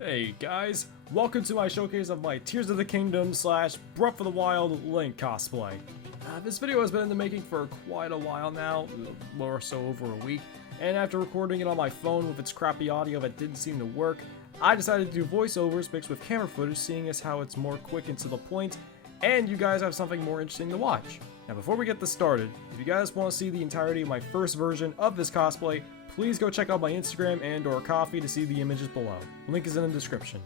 Hey guys, welcome to my showcase of my Tears of the Kingdom / Breath of the Wild Link cosplay. This video has been in the making for quite a while now, more so over a week, and after recording it on my phone with its crappy audio that didn't seem to work, I decided to do voiceovers mixed with camera footage, seeing as how it's more quick and to the point, and you guys have something more interesting to watch. Now before we get this started, if you guys want to see the entirety of my first version of this cosplay, please go check out my Instagram and or Ko-fi to see the images below. Link is in the description.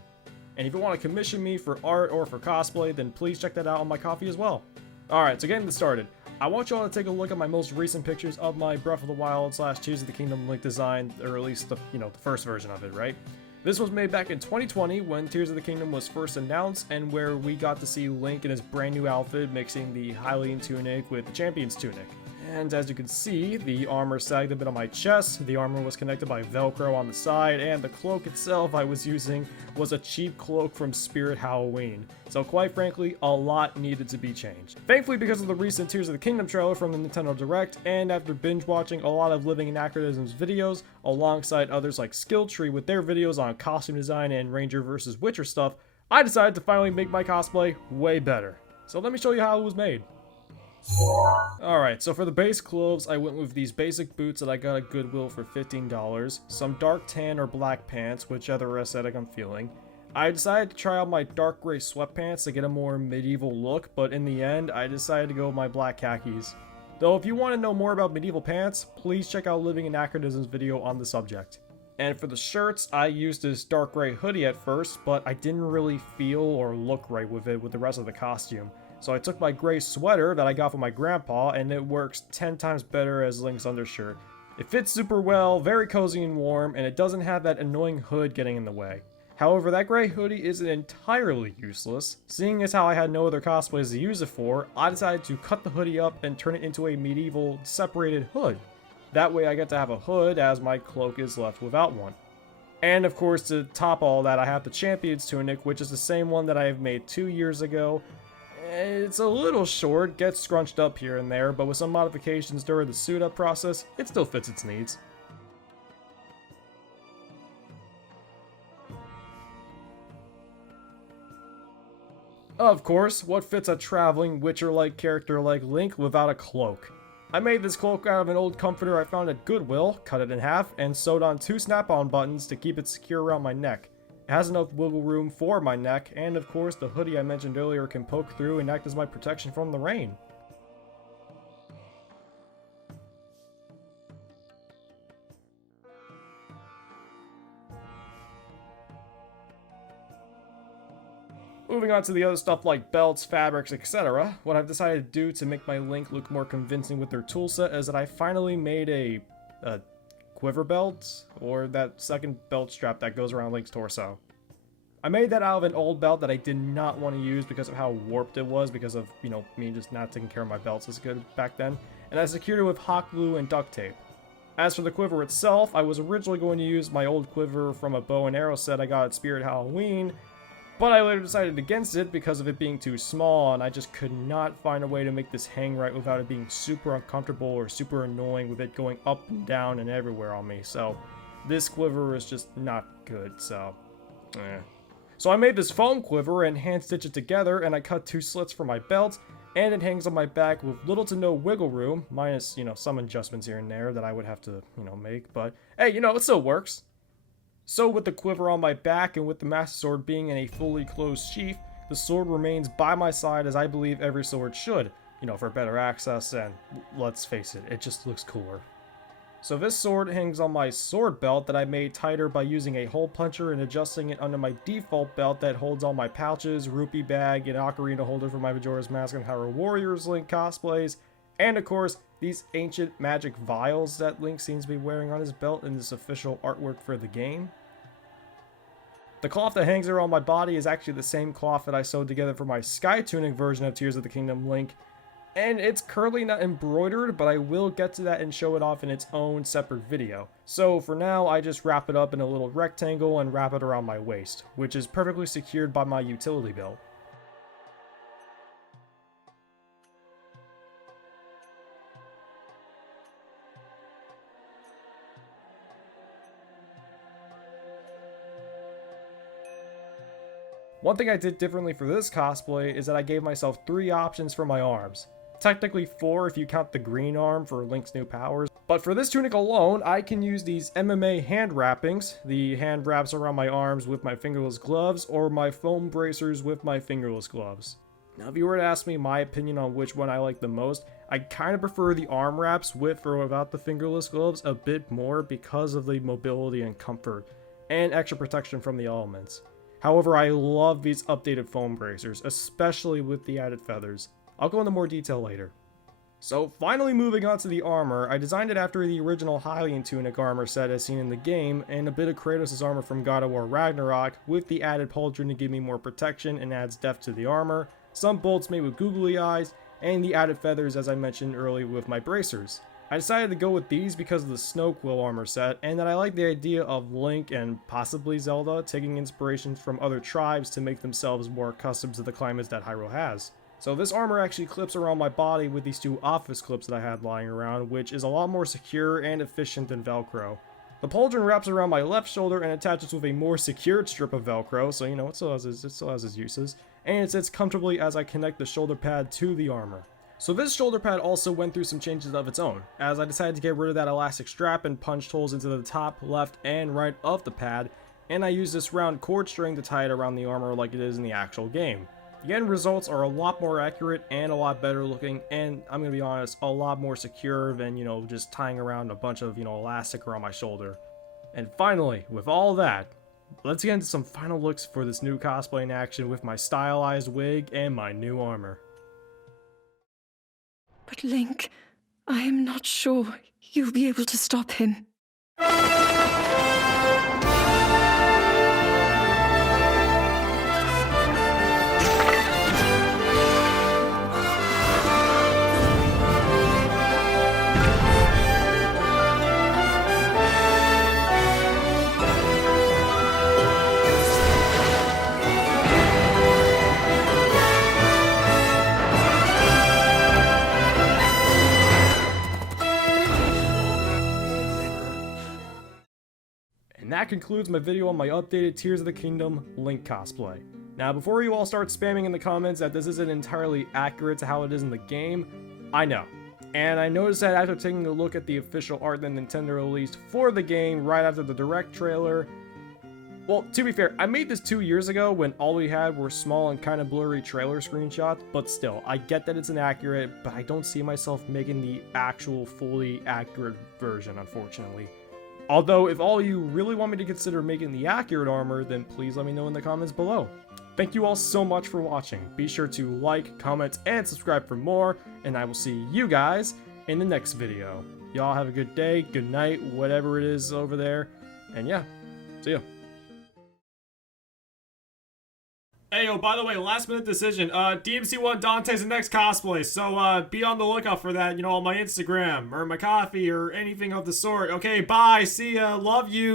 And if you want to commission me for art or for cosplay, then please check that out on my Ko-fi as well. Alright, so getting this started, I want y'all to take a look at my most recent pictures of my Breath of the Wild / Tears of the Kingdom Link design, or at least the first version of it, right? This was made back in 2020 when Tears of the Kingdom was first announced, and where we got to see Link in his brand new outfit mixing the Hylian tunic with the Champion's tunic. And as you can see, the armor sagged a bit on my chest, the armor was connected by Velcro on the side, and the cloak itself I was using was a cheap cloak from Spirit Halloween. So quite frankly, a lot needed to be changed. Thankfully, because of the recent Tears of the Kingdom trailer from the Nintendo Direct, and after binge watching a lot of Living Anachronism's videos, alongside others like Skilltree with their videos on costume design and Ranger vs. Witcher stuff, I decided to finally make my cosplay way better. So let me show you how it was made. Alright, so for the base clothes, I went with these basic boots that I got at Goodwill for $15, some dark tan or black pants, whichever aesthetic I'm feeling. I decided to try out my dark gray sweatpants to get a more medieval look, but in the end, I decided to go with my black khakis. Though if you want to know more about medieval pants, please check out Living Anachronism's video on the subject. And for the shirts, I used this dark gray hoodie at first, but I didn't really feel or look right with it with the rest of the costume. So I took my gray sweater that I got from my grandpa, and it works 10 times better as Link's undershirt. It fits super well, very cozy and warm, and it doesn't have that annoying hood getting in the way. However, that gray hoodie isn't entirely useless. Seeing as how I had no other cosplays to use it for, I decided to cut the hoodie up and turn it into a medieval separated hood. That way I get to have a hood as my cloak is left without one. And of course, to top all that, I have the Champion's tunic, which is the same one that I have made 2 years ago. It's a little short, gets scrunched up here and there, but with some modifications during the suit up process, it still fits its needs. Of course, what fits a traveling Witcher-like character like Link without a cloak? I made this cloak out of an old comforter I found at Goodwill, cut it in half, and sewed on 2 snap-on buttons to keep it secure around my neck. It has enough wiggle room for my neck, and of course the hoodie I mentioned earlier can poke through and act as my protection from the rain. Moving on to the other stuff like belts, fabrics, etc., what I've decided to do to make my Link look more convincing with their toolset is that I finally made a quiver belt, or that second belt strap that goes around Link's torso. I made that out of an old belt that I did not want to use because of how warped it was, because of, me just not taking care of my belts as good back then, and I secured it with hot glue and duct tape. As for the quiver itself, I was originally going to use my old quiver from a bow and arrow set I got at Spirit Halloween, but I later decided against it because of it being too small, and I just could not find a way to make this hang right without it being super uncomfortable or super annoying with it going up and down and everywhere on me. So this quiver is just not good, so So I made this foam quiver and hand stitched it together, and I cut 2 slits for my belt, and it hangs on my back with little to no wiggle room, minus, some adjustments here and there that I would have to, make, but hey, it still works. So with the quiver on my back and with the Master Sword being in a fully closed sheath, the sword remains by my side as I believe every sword should, for better access, and let's face it, it just looks cooler. So this sword hangs on my sword belt that I made tighter by using a hole puncher and adjusting it under my default belt that holds all my pouches, rupee bag, and ocarina holder for my Majora's Mask and Hyrule Warriors Link cosplays, and of course, these ancient magic vials that Link seems to be wearing on his belt in this official artwork for the game. The cloth that hangs around my body is actually the same cloth that I sewed together for my Sky Tunic version of Tears of the Kingdom Link, and it's currently not embroidered, but I will get to that and show it off in its own separate video. So for now, I just wrap it up in a little rectangle and wrap it around my waist, which is perfectly secured by my utility belt. One thing I did differently for this cosplay is that I gave myself 3 options for my arms. Technically 4 if you count the green arm for Link's new powers. But for this tunic alone, I can use these MMA hand wrappings, the hand wraps around my arms with my fingerless gloves, or my foam bracers with my fingerless gloves. Now if you were to ask me my opinion on which one I like the most, I kind of prefer the arm wraps with or without the fingerless gloves a bit more because of the mobility and comfort, and extra protection from the elements. However, I love these updated foam bracers, especially with the added feathers. I'll go into more detail later. So finally moving on to the armor, I designed it after the original Hylian tunic armor set as seen in the game, and a bit of Kratos' armor from God of War Ragnarok, with the added pauldron to give me more protection and adds depth to the armor, some bolts made with googly eyes, and the added feathers as I mentioned earlier with my bracers. I decided to go with these because of the Snow Quill armor set, and that I like the idea of Link and possibly Zelda taking inspirations from other tribes to make themselves more accustomed to the climates that Hyrule has. So this armor actually clips around my body with these 2 office clips that I had lying around, which is a lot more secure and efficient than Velcro. The pauldron wraps around my left shoulder and attaches with a more secured strip of Velcro, so you know, it still has its uses, and it sits comfortably as I connect the shoulder pad to the armor. So this shoulder pad also went through some changes of its own, as I decided to get rid of that elastic strap and punched holes into the top, left, and right of the pad, and I used this round cord string to tie it around the armor like it is in the actual game. The end results are a lot more accurate and a lot better looking, and I'm gonna be honest, a lot more secure than, you know, just tying around a bunch of, elastic around my shoulder. And finally, with all that, let's get into some final looks for this new cosplay in action with my stylized wig and my new armor. But Link, I am not sure you'll be able to stop him. And that concludes my video on my updated Tears of the Kingdom Link cosplay. Now before you all start spamming in the comments that this isn't entirely accurate to how it is in the game, I know. And I noticed that after taking a look at the official art that Nintendo released for the game right after the Direct trailer, well, to be fair, I made this 2 years ago when all we had were small and kind of blurry trailer screenshots, but still, I get that it's inaccurate, but I don't see myself making the actual fully accurate version, unfortunately. Although, if all you really want me to consider making the accurate armor, then please let me know in the comments below. Thank you all so much for watching. Be sure to like, comment, and subscribe for more, and I will see you guys in the next video. Y'all have a good day, good night, whatever it is over there, and yeah, see ya. Hey, yo, by the way, last minute decision. DMC1 Dante's the next cosplay, so be on the lookout for that, on my Instagram, or my coffee, or anything of the sort. Okay, bye, see ya, love you.